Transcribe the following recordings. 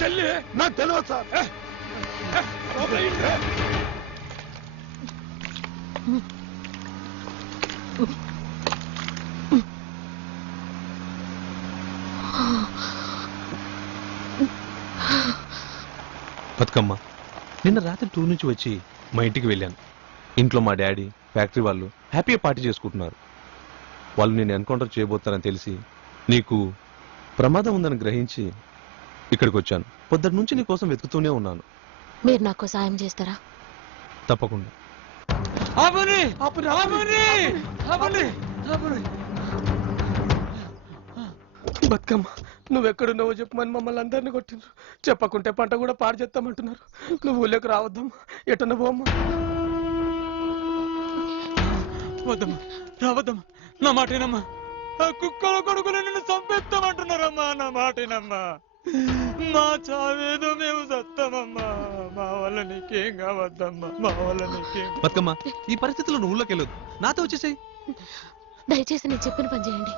చెల్లి నాకు తెలియదు సార్. బతుకమ్మ, నిన్న రాత్రి టూర్ నుంచి వచ్చి మా ఇంటికి వెళ్ళాను. ఇంట్లో మా డాడీ, ఫ్యాక్టరీ వాళ్ళు హ్యాపీగా పార్టీ చేసుకుంటున్నారు. వాళ్ళు నేను ఎన్కౌంటర్ చేయబోతారని తెలిసి నీకు ప్రమాదం ఉందని గ్రహించి ఇక్కడికి వచ్చాను. పొద్దుటి నుంచి నీ కోసం వెతుకుతూనే ఉన్నాను. మీరు నాకు సాయం చేస్తారా? తప్పకుండా. బతుకమ్మ, నువ్వెక్కడున్నావో చెప్పమని మమ్మల్ని అందరినీ కొట్టిండ్రు. చెప్పకుంటే పంట కూడా పాడు చేస్తామంటున్నారు. నువ్వు ఊళ్ళోకి రావద్దమ్మా, ఎటన్నా పోమ్మా. వద్దమ్మా, రావద్దమ్మా, నా మాటేనమ్మా. ఆ కుక్కల కొడుకులు నిన్ను చంపేస్తామంటున్నారమ్మా. నా మాటేనమ్మా. మా చావేదో మేము సత్తామమ్మా. మా వల్ల నీకేం కావద్దమ్మా, మా వల్ల నీకేం. బతుకమ్మ, ఈ పరిస్థితుల్లో నువ్వు ఊళ్ళోకి వెళ్ళొద్దు, నాతో వచ్చేసాయి. దయచేసి నేను చెప్పిన పని చేయండి.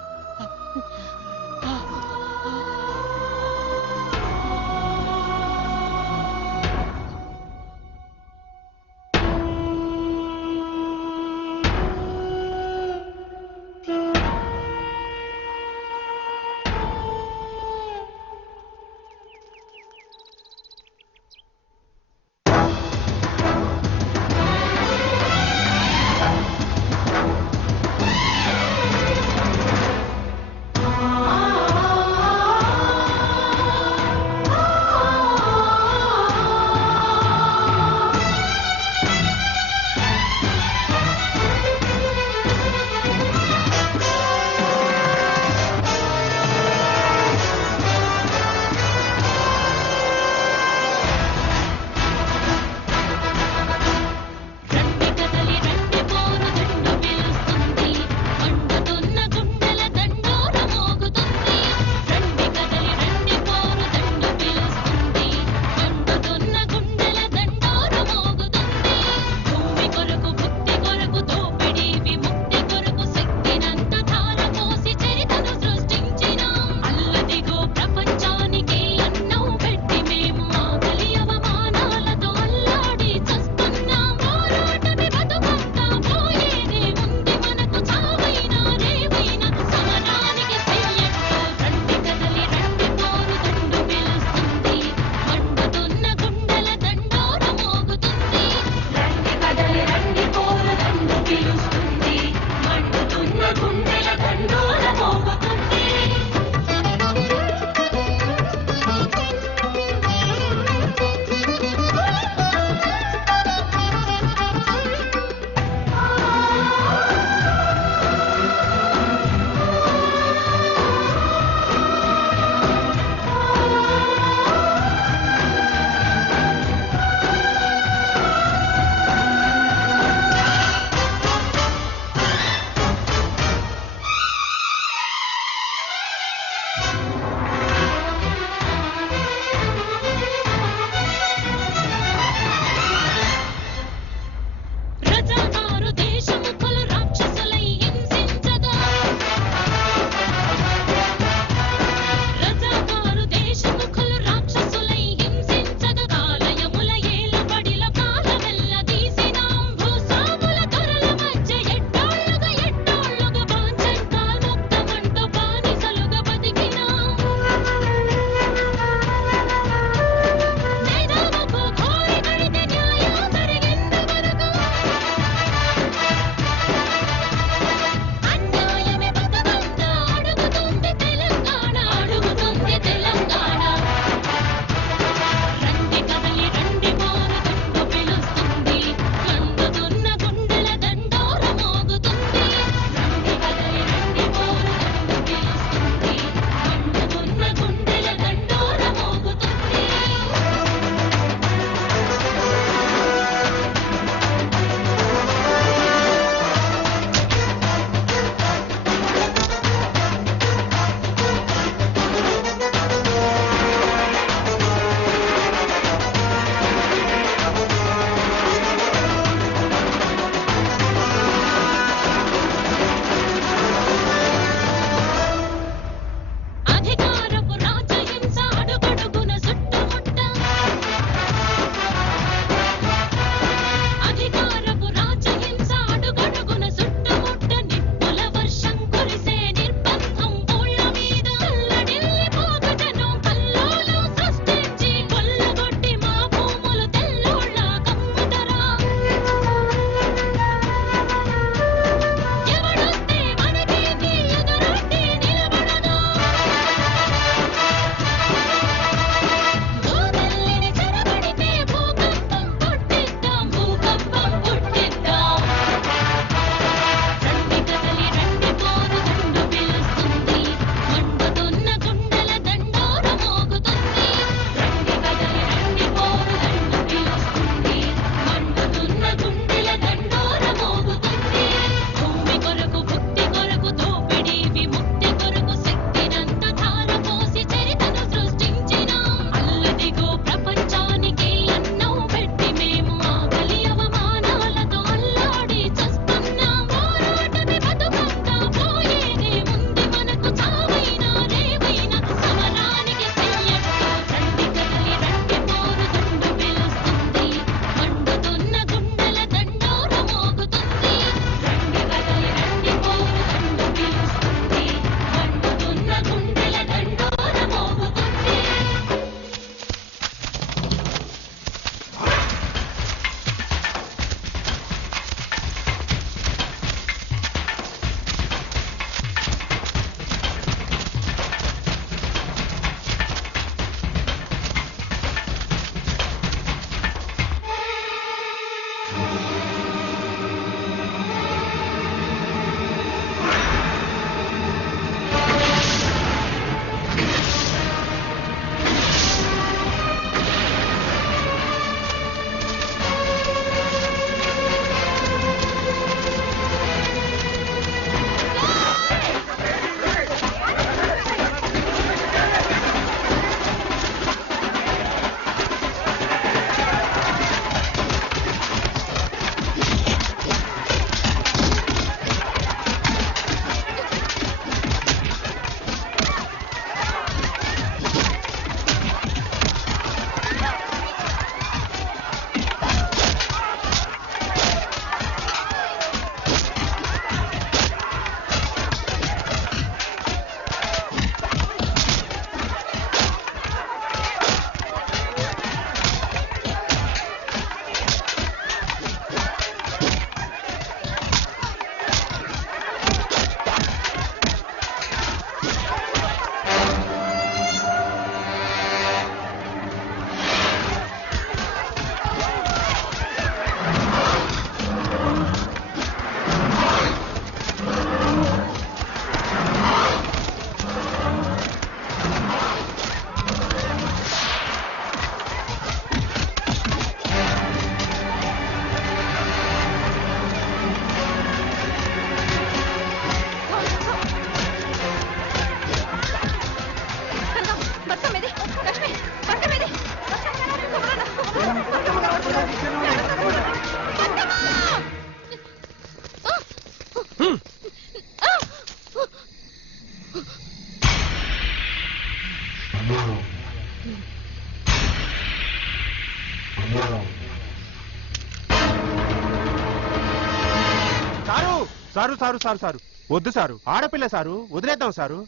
సారు సారు సారు సారు వద్దు సారు, ఆడపిల్ల సారు, వదిలేద్దాం సారు.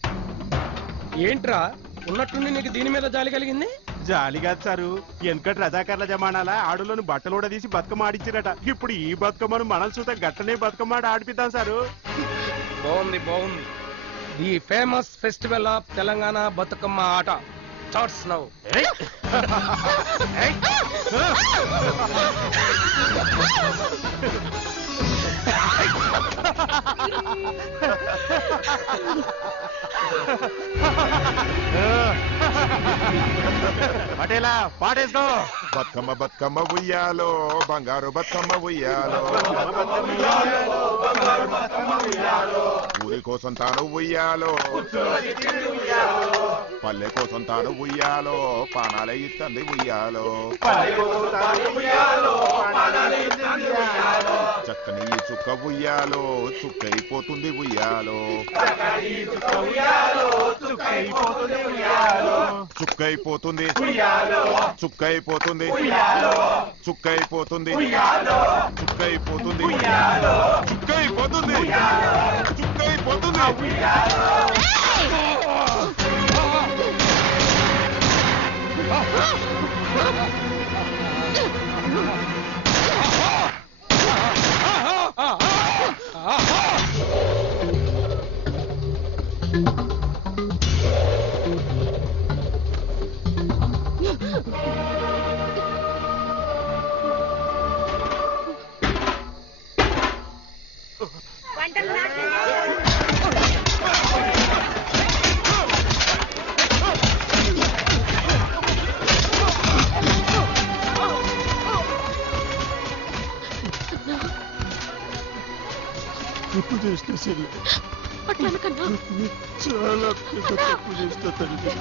ఏంట్రా ఉన్నట్టుండి నీకు దీని మీద జాలి కలిగింది? జాలి కాదు సారు, వెనకటి రజాకర్ల జమానాల ఆడులను బట్టలు కూడా తీసి బతుకమ్మ ఆడిచ్చిరట. ఇప్పుడు ఈ బతుకమ్మను మనం చూత గట్టనే బతుకమ్మ ఆడిపిద్దాం సారు. బాగుంది బాగుంది. The famous festival of Telangana Bathukamma ఆట స్టార్ట్స్ నౌ. పటేలా పాటేసుకో. బతుకమ్మ బతుకమ్మ ఉయ్యాలో బంగారు బతుకమ్మ ఉయ్యాలో ఊరి కోసం తాను ఉయ్యాలో పల్లె కోసం తాను ఉయ్యాలో పానాలే ఇస్తుంది ఉయ్యాలో చక్కని ఈ చుక్క ఉయ్యాలో చుక్కైపోతుంది ఉయ్యాలో చుక్కైపోతుంది చుక్కైపోతుంది చుక్కైపోతుంది చుక్కైపోతుంది చుక్కైపోతుంది చుక్కైపోతుంది. తప్పు చేస్తే సరే, అట్లనకన్నా చాలా పెద్ద తప్పు చేస్తా తల్లి.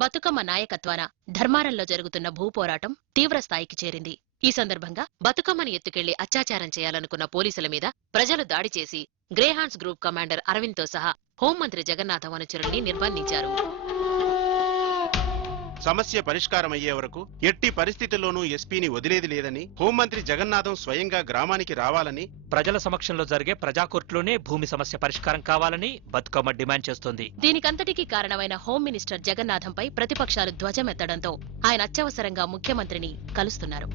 బతుకమ్మ నాయకత్వాన ధర్మారంలో జరుగుతున్న భూపోరాటం తీవ్ర స్థాయికి చేరింది. ఈ సందర్భంగా బతుకమ్మని ఎత్తుకెళ్లి అత్యాచారం చేయాలనుకున్న పోలీసుల మీద ప్రజలు దాడి చేసి గ్రేహాండ్స్ గ్రూప్ కమాండర్ అరవింద్ తో సహా హోంమంత్రి జగన్నాథం అనుచరుల్ని నిర్బంధించారు. సమస్య పరిష్కారమయ్యే వరకు ఎట్టి పరిస్థితుల్లోనూ ఎస్పీని వదిలేది లేదని, హోంమంత్రి జగన్నాథం స్వయంగా గ్రామానికి రావాలని, ప్రజల సమక్షంలో జరిగే ప్రజాకోర్టులోనే భూమి సమస్య పరిష్కారం కావాలని బతుకమ్మ డిమాండ్ చేస్తోంది. దీనికంతటికీ కారణమైన హోం మినిస్టర్ జగన్నాథంపై ప్రతిపక్షాలు ధ్వజమెత్తడంతో ఆయన అత్యవసరంగా ముఖ్యమంత్రిని కలుస్తున్నారు.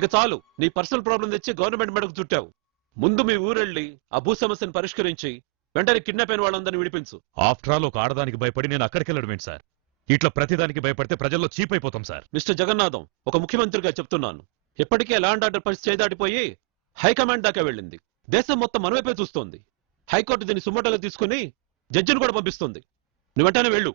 ఇక చాలు, నీ పర్సనల్ ప్రాబ్లం తెచ్చి గవర్నమెంట్ మెడకు చుట్టావు. ముందు మీ ఊరెళ్ళి ఆ భూ సమస్యను పరిష్కరించి వెంటనే కిడ్నాప్ అయిన వాళ్ళందరినీ విడిపించు. ఆఫ్టర్ ఆల్ ఒక ఆడదానికి భయపడి నేను అక్కడికి వెళ్ళడమేంటి సార్? ఇట్లా ప్రతిదానికి భయపడితే ప్రజల్లో చీప్ అయిపోతాం సార్. మిస్టర్ జగన్నాథం, ఒక ముఖ్యమంత్రిగా చెప్తున్నాను, ఇప్పటికే ల్యాండ్ ఆర్డర్ పరిస్థితి చేదాటిపోయి హైకమాండ్ దాకా వెళ్ళింది. దేశం మొత్తం మనవైపే చూస్తోంది. హైకోర్టు దీన్ని సుమోటోగా తీసుకుని జడ్జిని కూడా పంపిస్తుంది. నువ్వు వెంటనే వెళ్ళు.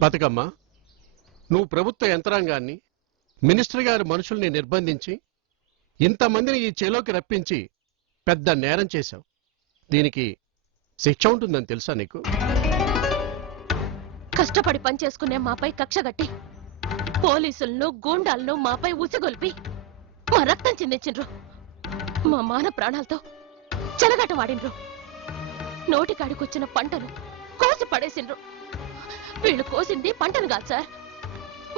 బతుకమ్మ, నువ్వు ప్రభుత్వ యంత్రాంగాన్ని, మినిస్టర్ గారి మనుషుల్ని నిర్బంధించి ఇంతమందిని ఈ చేలోకి రప్పించి పెద్ద నేరం చేశావు. దీనికి శిక్ష ఉంటుందని తెలుసా నీకు? కష్టపడి పనిచేసుకునే మాపై కక్షగట్టి పోలీసులను గూండాలను మాపై ఉసిగొల్పి మా రక్తం చిందించిండ్రు. మా మాన ప్రాణాలతో చెలగాట వాడిండ్రు. నోటికాడికొచ్చిన పంటను కోసి పడేసిండ్రు. వీళ్ళు కోసింది పంటను కాదు సార్,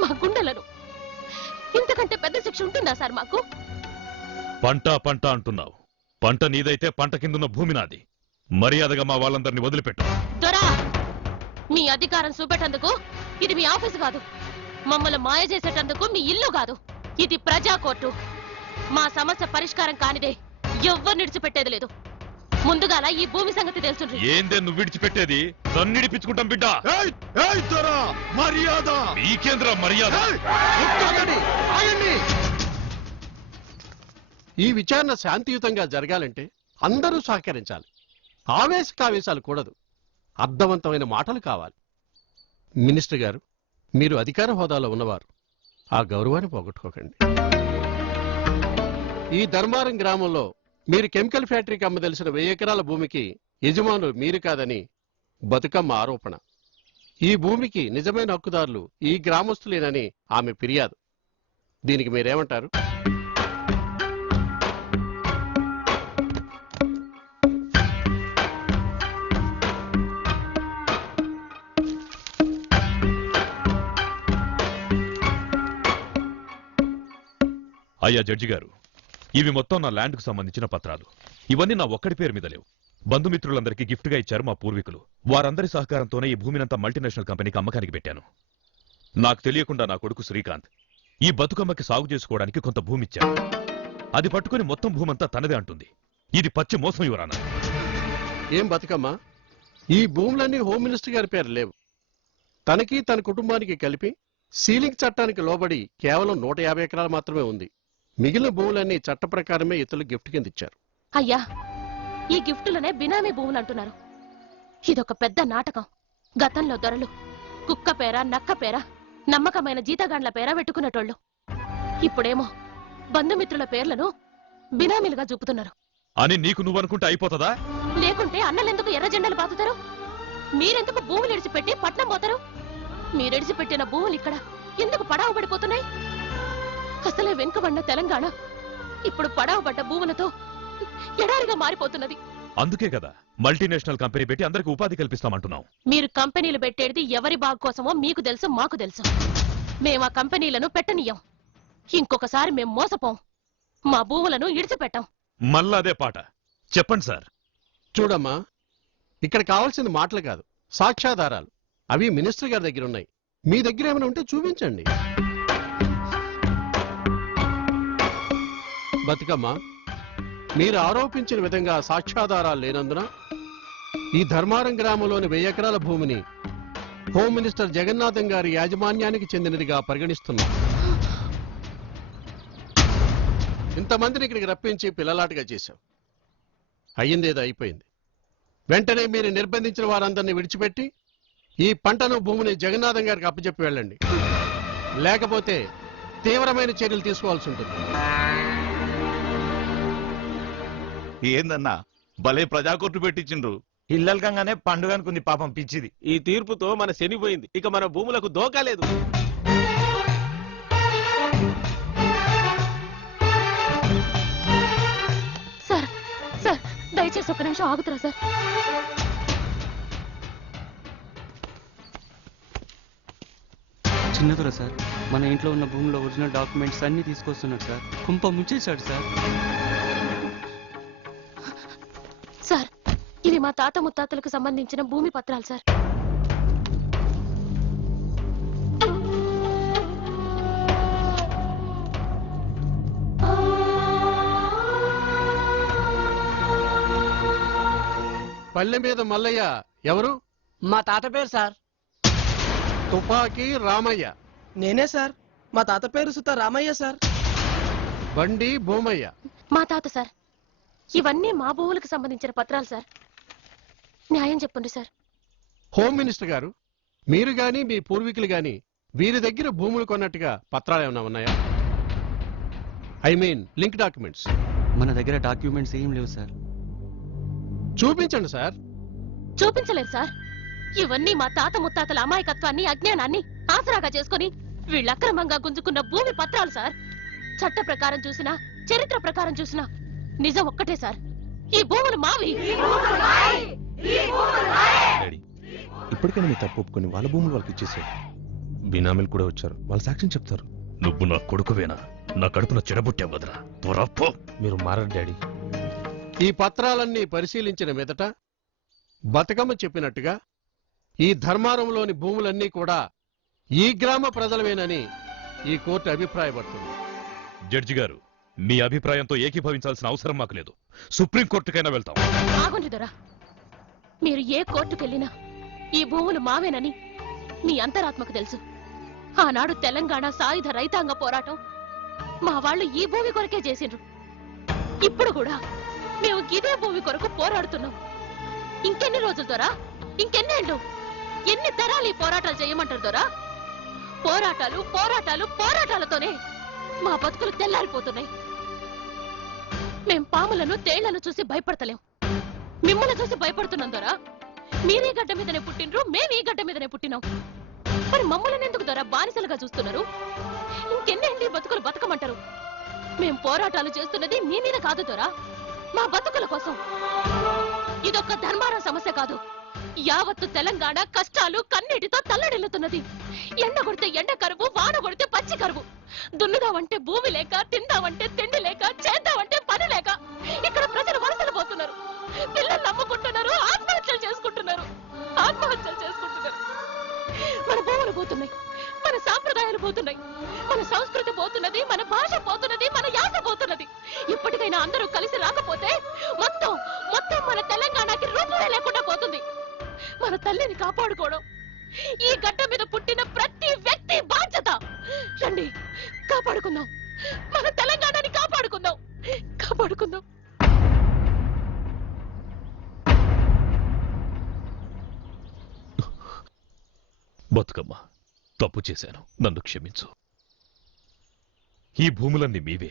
మా గుండెలను. ఇంతకంటే పెద్ద శిక్ష ఉంటుందా సార్ మాకు? పంట పంట అంటున్నావు. పంట నీదైతే పంట కిందున్న భూమి నాది. మర్యాదగా మా వాళ్ళందరినీ వదిలిపెట్టు. దొరా, మీ అధికారం చూపెట్టేందుకు ఇది మీ ఆఫీసు కాదు. మమ్మల్ని మాయ చేసేటందుకు మీ ఇల్లు కాదు. ఇది ప్రజా కోర్టు. మా సమస్య పరిష్కారం కానిదే ఎవ్వరు నిడిచిపెట్టేది లేదు. ముందుగాల ఈ భూమి సంగతి తెలుసుండ్రి. ఏందే నువ్వు విడిచిపెట్టేది? తన్నిడిపించుకుంటాం బిడ్డ. మర్యాద నీకేంద్ర మర్యాద? ఈ విచారణ శాంతియుతంగా జరగాలంటే అందరూ సహకరించాలి. ఆవేశకావేశాలు కూడదు. అర్థవంతమైన మాటలు కావాలి. మినిస్టర్ గారు, మీరు అధికార హోదాలో ఉన్నవారు. ఆ గౌరవాన్ని పోగొట్టుకోకండి. ఈ ధర్మారం గ్రామంలో మీరు కెమికల్ ఫ్యాక్టరీకి అమ్మదలిసిన 1000 ఎకరాల భూమికి యజమానులు మీరు కాదని బతుకమ్మ ఆరోపణ. ఈ భూమికి నిజమైన హక్కుదారులు ఈ గ్రామస్తులేనని ఆమె ఫిర్యాదు. దీనికి మీరేమంటారు? అయ్యా జడ్జి గారు, ఇవి మొత్తం నా ల్యాండ్కు సంబంధించిన పత్రాలు. ఇవన్నీ నా ఒక్కడి పేరు మీద లేవు. బంధుమిత్రులందరికీ గిఫ్ట్గా ఇచ్చారు మా పూర్వీకులు. వారందరి సహకారంతోనే ఈ భూమినంతా మల్టీనేషనల్ కంపెనీకి అమ్మకానికి పెట్టాను. నాకు తెలియకుండా నా కొడుకు శ్రీకాంత్ ఈ బతుకమ్మకి సాగు చేసుకోవడానికి కొంత భూమి ఇచ్చాడు. అది పట్టుకుని మొత్తం భూమంతా తనదే అంటుంది. ఇది పచ్చి మోసం యువరానా. ఏం బతుకమ్మ, ఈ భూములన్నీ హోమ్ మినిస్టర్ గారి పేరు లేవు. తనకి తన కుటుంబానికి కలిపి సీలింగ్ చట్టానికి లోబడి కేవలం 150 ఎకరాలు మాత్రమే ఉంది. మిగిలిన భూములన్నీ చట్ట ప్రకారమే ఇతరులు గిఫ్ట్ కింద ఇచ్చారు. అయ్యా, ఈ గిఫ్టులనే బినామీ భూములు అంటున్నారు. ఇదొక పెద్ద నాటకం. గతంలో దొరలు కుక్క పేర, నక్క పేర, నమ్మకమైన జీతగాండ్ల పేర పెట్టుకునేటోళ్ళు ఇప్పుడేమో బంధుమిత్రుల పేర్లను బినామీలుగా చూపుతున్నారు. అని నీకు నువ్వనుకుంటే అయిపోతుందా? లేకుంటే అన్నలెందుకు ఎర్ర జెండలు బాతుతారు? మీరెందుకు భూములు ఇడిచిపెట్టి పట్నం పోతారు? మీరెడిచిపెట్టిన భూములు ఇక్కడ ఎందుకు పడావు పడిపోతున్నాయి? అసలే వెనుకబడిన తెలంగాణ ఇప్పుడు పడావబడ్డ భూములతో ఎడారిగా మారిపోతున్నది. అందుకే కదా మల్టీనేషనల్ కంపెనీ పెట్టి అందరికి ఉపాధి కల్పిస్తామంటున్నాం. మీరు కంపెనీలు పెట్టేది ఎవరి బాగు కోసమో మీకు తెలుసు, మాకు తెలుసు. మేము ఆ కంపెనీలను పెట్టనీయం. ఇంకొకసారి మేం మోసపోం. మా భూములను ఇడిచిపెట్టాం. మళ్ళా అదే పాట చెప్పండి సార్. చూడమ్మా, ఇక్కడ కావాల్సిన మాటలు కాదు, సాక్ష్యాధారాలు. అవి మినిస్టర్ గారి దగ్గర ఉన్నాయి. మీ దగ్గర ఏమైనా ఉంటే చూపించండి. బతుకమ్మ, మీరు ఆరోపించిన విధంగా సాక్ష్యాధారాలు లేనందున ఈ ధర్మారం గ్రామంలోని 1000 ఎకరాల భూమిని హోమ్ మినిస్టర్ జగన్నాథం గారి యాజమాన్యానికి చెందినదిగా పరిగణిస్తున్నాం. ఇంతమందిని ఇక్కడికి రప్పించి పిల్లలాటగా చేశాం. అయ్యిందేదో అయిపోయింది. వెంటనే మీరు నిర్బంధించిన వారందరినీ విడిచిపెట్టి ఈ పంటను, భూమిని జగన్నాథం గారికి అప్పచెప్పి వెళ్ళండి. లేకపోతే తీవ్రమైన చర్యలు తీసుకోవాల్సి ఉంటుంది. ఏందన్నా భలే ప్రజాకోర్టు పెట్టించిండ్రు. ఇల్లల్కంగానే పండుగ అనుకుంది పాపం పిచ్చిది. ఈ తీర్పుతో మన శనిపోయింది. ఇక మన భూములకు దోకాలేదు. సార్, సార్, దయచేసి ఒక్క నిమిషం ఆగుతారా సార్? చిన్నదొర సార్, మన ఇంట్లో ఉన్న భూమిలో ఒరిజినల్ డాక్యుమెంట్స్ అన్ని తీసుకొస్తున్నాడు సార్. కుంప ముంచేశాడు సార్. సార్, ఇవి మా తాత ముత్తాతలకు సంబంధించిన భూమి పత్రాలు సార్. పల్లె మీద మల్లయ్య ఎవరు? మా తాత పేరు సార్. తుపాకీ రామయ్య. నేనే సార్. మా తాత పేరు సుత రామయ్య సార్. బండి భూమయ్య. మా తాత సార్. ఇవన్నీ మా భూములకు సంబంధించిన పత్రాలు సార్. న్యాయం చెప్పండి సార్. హోమ్ మినిస్టర్ గారు, మీరు గాని మీ పూర్వీకులు గాని వీరి దగ్గర భూములు కొన్నట్టుగా పత్రాలు ఏమైనా ఉన్నాయా? I mean link documents. మన దగ్గర డాక్యుమెంట్స్ ఏం లేవు సార్. చూపించండి సార్. చూపించలేదు సార్. ఇవన్నీ మా తాత ముత్తాతల అమాయకత్వాన్ని, అజ్ఞానాన్ని ఆసరాగా చేసుకుని వీళ్ళు అక్రమంగా గుంజుకున్న భూమి పత్రాలు సార్. చట్ట ప్రకారం చూసినా, చరిత్ర ప్రకారం చూసినా నిజం ఒక్కటే సార్. ఈ భూములు మావి. డాడీ, ఇప్పటికైనా మీ తప్పు ఒప్పుకొని వాళ్ళ భూములు వాళ్ళకి ఇచ్చేసారు. బినామీలు కూడా వచ్చారు, వాళ్ళు సాక్ష్యం చెప్తారు. నువ్వు నా కొడుకువేనా? నా కడుపున చెడబుట్టావు కదరా. త్వరపో. మీరు మారరు డాడీ. ఈ పత్రాలన్నీ పరిశీలించిన మీదట బతుకమ్మ చెప్పినట్టుగా ఈ ధర్మారంలోని భూములన్నీ కూడా ఈ గ్రామ ప్రజలవేనని ఈ కోర్టు అభిప్రాయపడుతుంది. జడ్జి గారు, మీ అభిప్రాయంతో ఏకీభవించాల్సిన అవసరం మాకు లేదు. సుప్రీంకోర్టుకైనా వెళ్తాం. ఆగండి దొరా, మీరు ఏ కోర్టుకెళ్ళినా ఈ భూములు మావేనని మీ అంతరాత్మకు తెలుసు. ఆనాడు తెలంగాణ సాయుధ రైతాంగ పోరాటం మా వాళ్ళు ఈ భూమి కొరకే చేసిండ్రు. ఇప్పుడు కూడా మేము ఇదే భూమి కొరకు పోరాడుతున్నాం. ఇంకెన్ని రోజులు దొరా, ఇంకెన్నేళ్ళు, ఎన్ని తరాలు ఈ పోరాటాలు చేయమంటారు దొరా? పోరాటాలు పోరాటాలు పోరాటాలతోనే మా బతుకులు తెల్లారిపోతున్నాయి. మేం పాములను తేళ్లను చూసి భయపడతలేం, మిమ్మల్ని చూసి భయపడుతున్నాం దొరా. మీరీ గడ్డ మీదనే పుట్టినరు, మేము ఈ గడ్డ మీదనే పుట్టినాం. మరి మమ్మల్ని ఎందుకు దొరా బానిసలుగా చూస్తున్నారు? ఇంకెన్నేంటి బతుకులు బతకమంటారు? మేం పోరాటాలు చేస్తున్నది మీ మీద కాదు దొరా, మా బతుకుల కోసం. ఇదొక్క ధర్మారం సమస్య కాదు, యావత్తు తెలంగాణ కష్టాలు కన్నీటితో తల్లడిల్లుతున్నది. ఎండ కొడితే ఎండ కరువు, వాన కొడితే పచ్చి కరువు. దున్నుదామంటే భూమి లేక, తిందామంటే తిండి లేక, చేద్దామంటే పని లేక ఇక్కడ ప్రజలు వలసలు పోతున్నారు. పిల్లలు నమ్ముకుంటున్నారు, ఆత్మహత్యలు చేసుకుంటున్నారు. మన భూములు పోతున్నాయి, మన సాంప్రదాయాలు పోతున్నాయి, మన సంస్కృతి పోతున్నది, మన భాష పోతున్నది, మన యాస పోతున్నది. ఇప్పటికైనా అందరూ కలిసి రాకపోతే మొత్తం మొత్తం మన తెలంగాణకి రూపమే లేకుండా పోతుంది. మన తల్లిని కాపాడుకోవడం ఈ గడ్డ మీద పుట్టిన ప్రతి వ్యక్తి బాధ్యత. రండి, కాపాడుకుందాం, మన తెలంగాణని కాపాడుకుందాం, కాపాడుకుందాం. బతుకమ్మ, తప్పు చేశాను, నన్ను క్షమించు. ఈ భూములన్నీ మీవే.